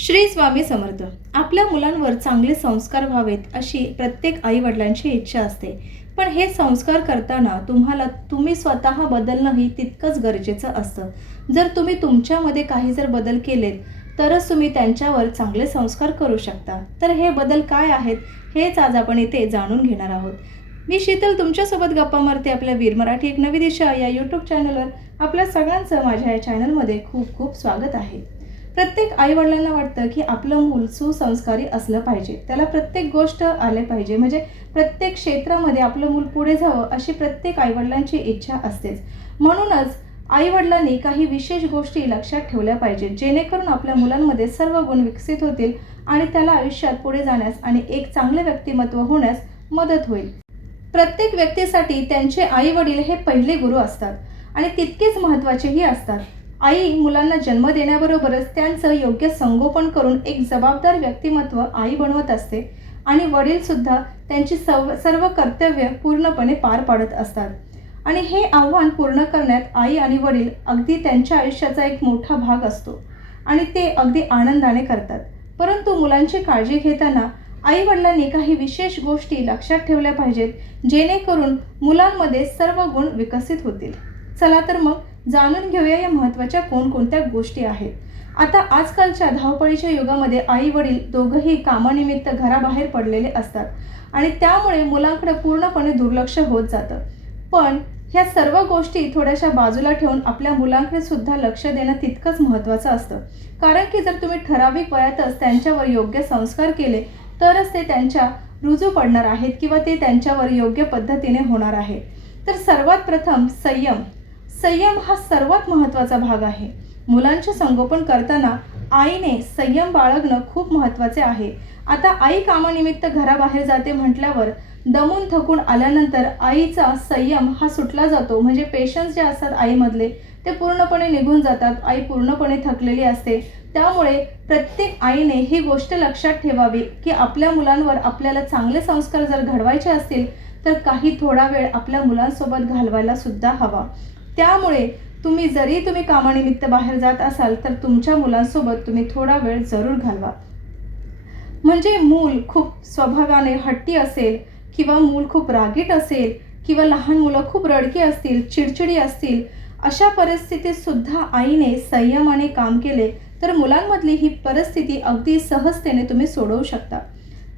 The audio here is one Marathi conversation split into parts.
श्री स्वामी समर्थ. आपल्या मुलांवर चांगले संस्कार व्हावेत अशी प्रत्येक आईवडिलांची इच्छा असते. पण हे संस्कार करताना तुम्ही स्वतः बदलणंही तितकंच गरजेचं असतं. जर तुम्ही तुमच्यामध्ये काही बदल केलेत तरच तुम्ही त्यांच्यावर चांगले संस्कार करू शकता. तर हे बदल काय आहेत हेच आज आपण इथे जाणून घेणार आहोत. मी शीतल तुमच्यासोबत गप्पा मारते आपल्या वीर मराठी एक नवी दिशा या यूट्यूब चॅनलवर. आपल्या सगळ्यांचं माझ्या या चॅनलमध्ये खूप खूप स्वागत आहे. प्रत्येक आईवडिलांना वाटतं की आपलं मूल सुसंस्कारी असलं पाहिजे, त्याला प्रत्येक गोष्ट आले पाहिजे, म्हणजे प्रत्येक क्षेत्रामध्ये आपलं मूल पुढे जावं अशी प्रत्येक आईवडिलांची इच्छा असतेच. म्हणूनच आईवडिलांनी काही विशेष गोष्टी लक्षात ठेवल्या पाहिजेत, जेणेकरून आपल्या मुलांमध्ये सर्व गुण विकसित होतील आणि त्याला आयुष्यात पुढे जाण्यास आणि एक चांगले व्यक्तिमत्व होण्यास मदत होईल. प्रत्येक व्यक्तीसाठी त्यांचे आई वडील हे पहिले गुरु असतात आणि तितकेच महत्त्वाचेही असतात. आई मुलांना जन्म देण्याबरोबरच त्यांचं योग्य संगोपन करून एक जबाबदार व्यक्तिमत्व आई बनवत असते आणि वडीलसुद्धा त्यांची सर्व कर्तव्य पूर्णपणे पार पाडत असतात. आणि हे आव्हान पूर्ण करण्यात आई आणि वडील अगदी त्यांच्या आयुष्याचा एक मोठा भाग असतो आणि ते अगदी आनंदाने करतात. परंतु मुलांची काळजी घेताना आई वडिलांनी काही विशेष गोष्टी लक्षात ठेवल्या पाहिजेत, जेणेकरून मुलांमध्ये सर्व गुण विकसित होतील. चला तर मग जाणून घेऊया या महत्त्वाच्या कोणकोणत्या गोष्टी आहेत. आता आजकालच्या धावपळीच्या युगामध्ये आई वडील दोघंही कामानिमित्त घराबाहेर पडलेले असतात आणि त्यामुळे मुलांकडे पूर्णपणे दुर्लक्ष होत जातं. पण ह्या सर्व गोष्टी थोड्याशा बाजूला ठेवून आपल्या मुलांकडे सुद्धा लक्ष देणं तितकंच महत्त्वाचं असतं. कारण की जर तुम्ही ठराविक वयातच त्यांच्यावर योग्य संस्कार केले तरच ते त्यांच्या रुजू पडणार आहेत किंवा ते त्यांच्यावर योग्य पद्धतीने होणार आहे. तर सर्वात प्रथम संयम हा सर्वात महत्त्वाचा भाग आहे. मुलांचे संगोपन करताना आईने संयम बाळगणं खूप महत्त्वाचे आहे. आता आई कामानिमित्त घराबाहेर जाते म्हटल्यावर दमून थकून आल्यानंतर आईचा संयम हा सुटला जातो, म्हणजे पेशन्स जे असतात आईमधले ते पूर्णपणे निघून जातात. आई पूर्णपणे थकलेली असते. त्यामुळे प्रत्येक आईने ही गोष्ट लक्षात ठेवावी की आपल्या मुलांवर आपल्याला चांगले संस्कार जर घडवायचे असतील तर काही थोडा वेळ आपल्या मुलांसोबत घालवायला सुद्धा हवा. त्यामुळे तुम्ही कामानिमित्त बाहेर जात असाल तर तुमच्या मुलांसोबत तुम्ही थोडा वेळ जरूर घालवा. म्हणजे मूल खूप स्वभावाने हट्टी असेल किंवा मूल खूप रागीट असेल किंवा लहान मुलं खूप रडकी असतील, चिडचिडी असतील, अशा परिस्थितीत सुद्धा आईने संयमाने काम केले तर मुलांमधली ही परिस्थिती अगदी सहजतेने तुम्ही सोडवू शकता.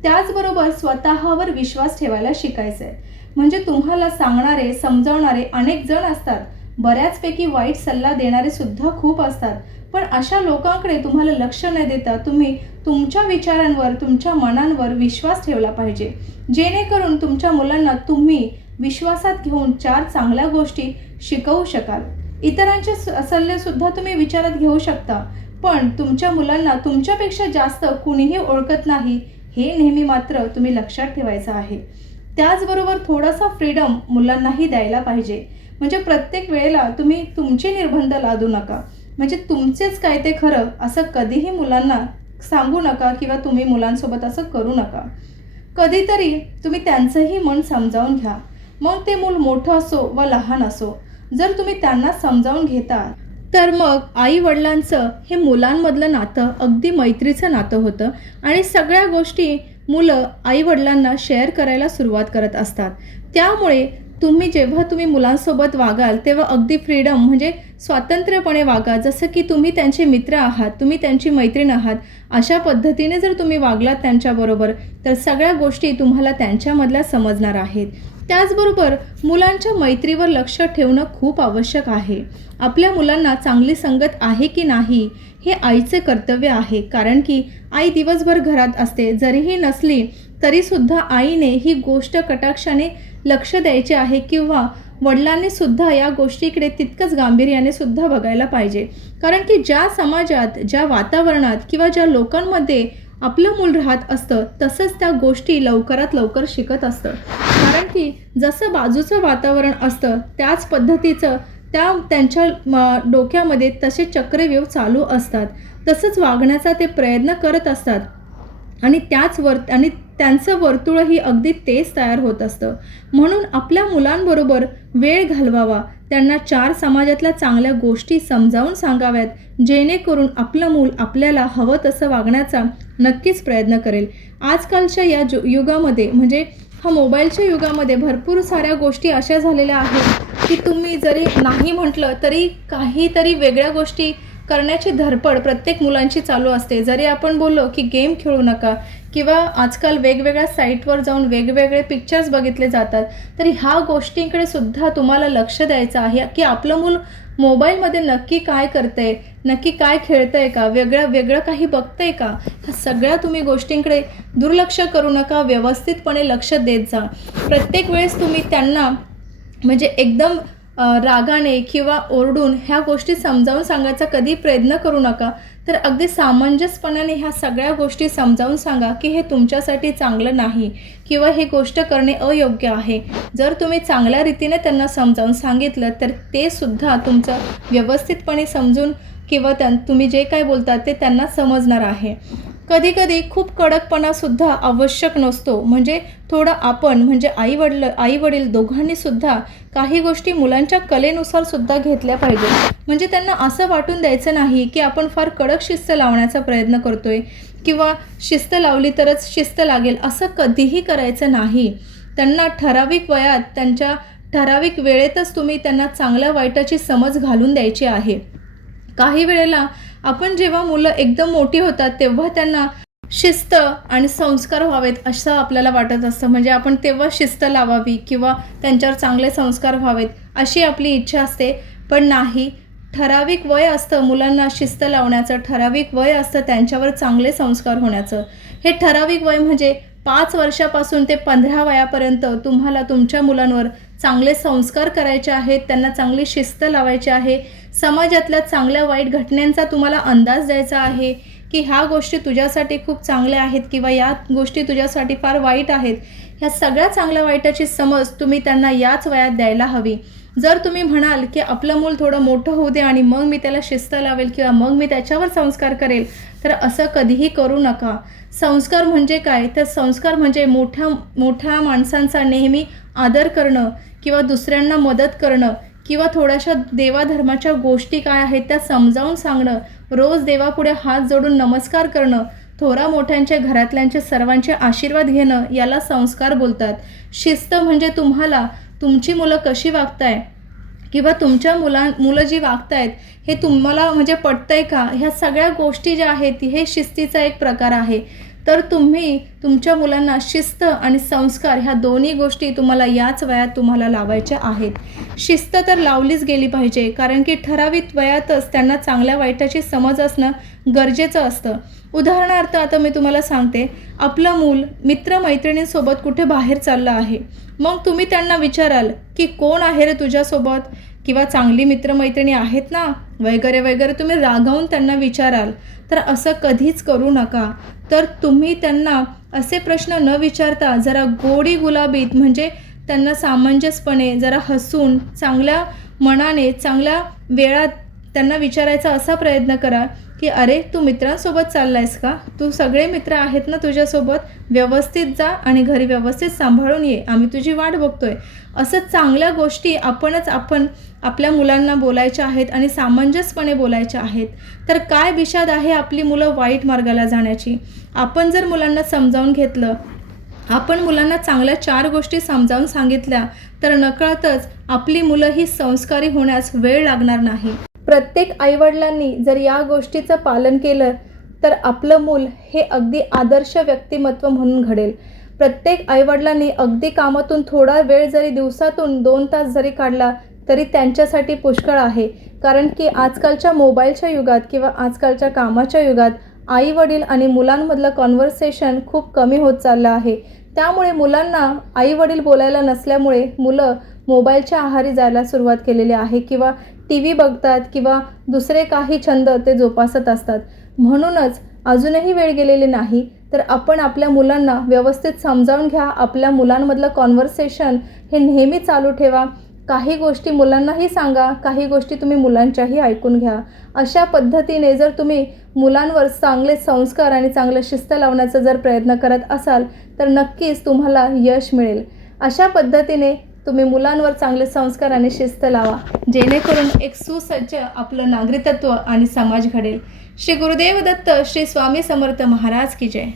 त्याचबरोबर स्वतःवर विश्वास ठेवायला शिकायचं आहे. म्हणजे तुम्हाला सांगणारे समजावणारे अनेक जण असतात, बऱ्याचपैकी वाईट सल्ला देणारे सुद्धा खूप असतात. पण अशा लोकांकडे तुम्हाला लक्ष न देता तुम्ही तुमच्या विचारांवर, तुमच्या मनांवर विश्वास ठेवला पाहिजे, जेणेकरून तुमच्या मुलांना तुम्ही विश्वासात घेऊन 4 चांगल्या गोष्टी शिकवू शकाल. इतरांचे सल्लेसुद्धा तुम्ही विचारात घेऊ शकता, पण तुमच्या मुलांना तुमच्यापेक्षा जास्त कुणीही ओळखत नाही हे नेहमी मात्र तुम्ही लक्षात ठेवायचं आहे. त्याचबरोबर थोडासा फ्रीडम मुलांनाही द्यायला पाहिजे. म्हणजे प्रत्येक वेळेला तुम्ही तुमचे निर्बंध लादू नका, म्हणजे तुमचेच काय ते खरं असं कधीही मुलांना सांगू नका किंवा तुम्ही मुलांसोबत असं करू नका. कधीतरी तुम्ही त्यांचंही मन समजावून घ्या. मग ते मूल मोठं असो व लहान असो, जर तुम्ही त्यांना समजावून घेता तर मग आई वडिलांचं हे मुलांमधलं नातं अगदी मैत्रीचं नातं होतं आणि सगळ्या गोष्टी मुलं आई वडिलांना शेअर करायला सुरुवात करत असतात. त्यामुळे जेव्हा तुम्ही मुलांसोबत वागाल तेव्हा अगदी फ्रीडम म्हणजे स्वातंत्र्यपणे वागा, जसं की तुम्ही त्यांचे मित्र आहात, तुम्ही त्यांची मैत्रीण आहात. अशा पद्धतीने जर तुम्ही वागलात त्यांच्याबरोबर तर सगळ्या गोष्टी तुम्हाला त्यांच्यामधल्या समजणार आहेत. त्याचबरोबर मुलांच्या मैत्रीवर लक्ष ठेवणं खूप आवश्यक आहे. आपल्या मुलांना चांगली संगत आहे की नाही हे आईचे कर्तव्य आहे. कारण की आई दिवसभर घरात असते, जरीही नसली तरीसुद्धा आईने ही गोष्ट कटाक्षाने लक्ष द्यायचे आहे किंवा वडिलांनी सुद्धा या गोष्टीकडे तितकंच गांभीर्याने सुद्धा बघायला पाहिजे. कारण की ज्या समाजात, ज्या वातावरणात किंवा ज्या लोकांमध्ये आपलं मूल राहत असतं तसंच त्या गोष्टी लवकरात लवकर शिकत असतं. कारण की जसं बाजूचं वातावरण असतं त्याच पद्धतीचं त्यांच्या डोक्यामध्ये तसे चक्रव्यूह चालू असतात, तसंच वागण्याचा ते प्रयत्न करत असतात. आणि त्यांचं वर्तुळही अगदी तेच तयार होत असतं. म्हणून आपल्या मुलांबरोबर वेळ घालवावा, त्यांना 4 समाजातल्या चांगल्या गोष्टी समजावून सांगाव्यात, जेणेकरून आपलं मूल आपल्याला हवं तसं वागण्याचा नक्कीच प्रयत्न करेल. आजकालच्या या युगामध्ये म्हणजे मोबाईलच्या युगामध्ये भरपूर साऱ्या गोष्टी अशा झालेल्या आहेत की तुम्ही जरी नाही म्हटलं तरी काहीतरी वेगळ्या गोष्टी करण्याची धडपड प्रत्येक मुलांची चालू असते. जरी आपण बोललो की गेम खेळू नका किंवा आजकाल वेगवेगळ्या साईटवर जाऊन वेगवेगळे पिक्चर्स बघितले जातात, तर ह्या गोष्टींकडे सुद्धा तुम्हाला लक्ष द्यायचं आहे की आपलं मूल मोबाईलमध्ये नक्की काय करतंय, नक्की काय खेळतंय का, वेगळं काही बघतंय का, ह्या सगळ्या तुम्ही गोष्टींकडे दुर्लक्ष करू नका, व्यवस्थितपणे लक्ष देत जा. प्रत्येक वेळेस तुम्ही त्यांना म्हणजे एकदम रागाने किंवा ओरडून ह्या गोष्टी समजावून सांगायचा कधी प्रयत्न करू नका. तर अगदी सामंजस्यपणाने ह्या सगळ्या गोष्टी समजावून सांगा की हे तुमच्यासाठी चांगलं नाही किंवा ही गोष्ट करणे अयोग्य आहे. जर तुम्ही चांगल्या रीतीने त्यांना समजावून सांगितलं तर ते सुद्धा तुमचं व्यवस्थितपणे समजून किंवा तुम्ही जे काय बोलता ते त्यांना समजणार आहे. कधीकधी खूप कडकपणासुद्धा आवश्यक नसतो. म्हणजे थोडं आपण म्हणजे आई वडील दोघांनीसुद्धा काही गोष्टी मुलांच्या कलेनुसार सुद्धा घेतल्या पाहिजे. म्हणजे त्यांना असं वाटून द्यायचं नाही की आपण फार कडक शिस्त लावण्याचा प्रयत्न करतोय किंवा शिस्त लावली तरच शिस्त लागेल, असं कधीही करायचं नाही. त्यांना ठराविक वयात त्यांच्या ठराविक वेळेतच तुम्ही त्यांना चांगल्या वाईटाची समज घालून द्यायची आहे. काही वेळेला आपण जेव्हा मुलं एकदम मोठी होतात तेव्हा त्यांना शिस्त आणि संस्कार व्हावेत असं आपल्याला वाटत असतं. म्हणजे आपण तेव्हा शिस्त लावावी किंवा त्यांच्यावर चांगले संस्कार व्हावेत अशी आपली इच्छा असते. पण नाही, ठराविक वय असतं मुलांना शिस्त लावण्याचं, ठराविक वय असतं त्यांच्यावर चांगले संस्कार होण्याचं. हे ठराविक वय म्हणजे 5 वर्षापासून ते 15 वयापर्यंत तुम्हाला तुमच्या मुलांवर चांगले संस्कार करायचे आहेत, त्यांना चांगली शिस्त लावायची आहे. समाजातल्या चांगल्या वाईट घटनांचा तुम्हाला अंदाज द्यायचा आहे की ह्या गोष्टी तुझ्यासाठी खूप चांगल्या आहेत किंवा या गोष्टी तुझ्यासाठी फार वाईट आहेत. ह्या सगळ्या चांगल्या वाईटाची समज तुम्ही त्यांना याच वयात द्यायला हवी. जर तुम्ही म्हणाल की आपलं मूल थोडं मोठं होऊ दे आणि मग मी त्याला शिस्त लावेल किंवा मग मी त्याच्यावर संस्कार करेल, तर असं कधीही करू नका. संस्कार म्हणजे काय, तर संस्कार म्हणजे मोठ्या माणसांचा नेहमी आदर करणं किंवा दुसऱ्यांना मदत करणं किंवा थोड्याशा देवाधर्माच्या गोष्टी काय आहेत त्या समजावून सांगणं, रोज देवापुढे हात जोडून नमस्कार करणं, थोरा मोठ्यांचे घरातल्यांचे सर्वांचे आशीर्वाद घेणं, याला संस्कार बोलतात. शिस्त म्हणजे तुम्हाला तुमची मुलं कशी वागताय किंवा तुमच्या मुलं जी वागतायत हे तुम्हाला म्हणजे पटतंय का, ह्या सगळ्या गोष्टी ज्या आहेत हे शिस्तीचा एक प्रकार आहे. तर तुम्ही तुमच्या मुलांना शिस्त आणि संस्कार ह्या दोन्ही गोष्टी तुम्हाला याच वयात तुम्हाला लावायच्या आहेत. शिस्त तर लावलीच गेली पाहिजे, कारण की ठराविक वयातच त्यांना चांगल्या वाईटाची समज असणं गरजेचं असतं. उदाहरणार्थ आता मी तुम्हाला सांगते, आपलं मूल मित्रमैत्रिणींसोबत कुठे बाहेर चाललं आहे. मग तुम्ही त्यांना विचाराल की कोण आहे रे तुझ्यासोबत किंवा चांगली मित्रमैत्रिणी आहेत ना वगैरे वगैरे, तुम्ही रागावून त्यांना विचाराल. तर असं कधीच करू नका. तर तुम्ही त्यांना असे प्रश्न न विचारता जरा गोडी गुलाबीत म्हणजे त्यांना सामंजस्यपणे जरा हसून चांगल्या मनाने चांगल्या वेळात त्यांना विचारायचा असा प्रयत्न करा की अरे तू मित्रांसोबत चाललायस का, तू सगळे मित्र आहेत ना तुझ्यासोबत, व्यवस्थित जा आणि घरी व्यवस्थित सांभाळून ये, आम्ही तुझी वाट बघतोय. असं चांगल्या गोष्टी आपण आपल्या मुलांना बोलायच्या आहेत आणि सामंजस्यपणे बोलायच्या आहेत. तर काय विषाद आहे आपली मुलं वाईट मार्गाला जाण्याची. आपण जर मुलांना समजावून घेतलं, आपण मुलांना चांगल्या 4 गोष्टी समजावून सांगितल्या, तर नकळतच आपली मुलं ही संस्कारी होण्यास वेळ लागणार नाही. प्रत्येक आईवडिलांनी जर या गोष्टीचं पालन केलं तर आपलं मूल हे अगदी आदर्श व्यक्तिमत्व म्हणून घडेल. प्रत्येक आईवडिलांनी अगदी कामातून थोडा वेळ जरी दिवसातून 2 तास जरी काढला तरी त्यांच्यासाठी पुष्कळ आहे. कारण की आजकालच्या मोबाईलच्या युगात किंवा आजकालच्या कामाच्या युगात आई-वडील आणि मुलांमधलं कॉन्व्हर्सेशन खूप कमी होत चाललं आहे. त्यामुळे मुलांना आई-वडील बोलायला नसल्यामुळे मुलं मोबाईलच्या आहारी जायला सुरुवात केलेली आहे किंवा TV बघतात किंवा दुसरे काही छंद ते जोपासत असतात. म्हणूनच अजूनही वेळ गेलेली नाही. तर आपण आपल्या मुलांना व्यवस्थित समजावून घ्या. आपल्या मुलांमधलं कॉन्व्हर्सेशन हे नेहमी चालू ठेवा. काही गोष्टी मुलांनाही सांगा, काही गोष्टी तुम्ही मुलांच्याही ऐकून घ्या. अशा पद्धतीने जर तुम्ही मुलांवर चांगले संस्कार आणि चांगलं शिस्त लावण्याचा जर प्रयत्न करत असाल तर नक्कीच तुम्हाला यश मिळेल. अशा पद्धतीने तुम्ही मुलांवर चांगले संस्कार आणि शिस्त लावा, जेणेकरून एक सुसज्ज आपलं नागरिकत्व आणि समाज घडेल. श्री गुरुदेव दत्त. श्री स्वामी समर्थ महाराज की जय.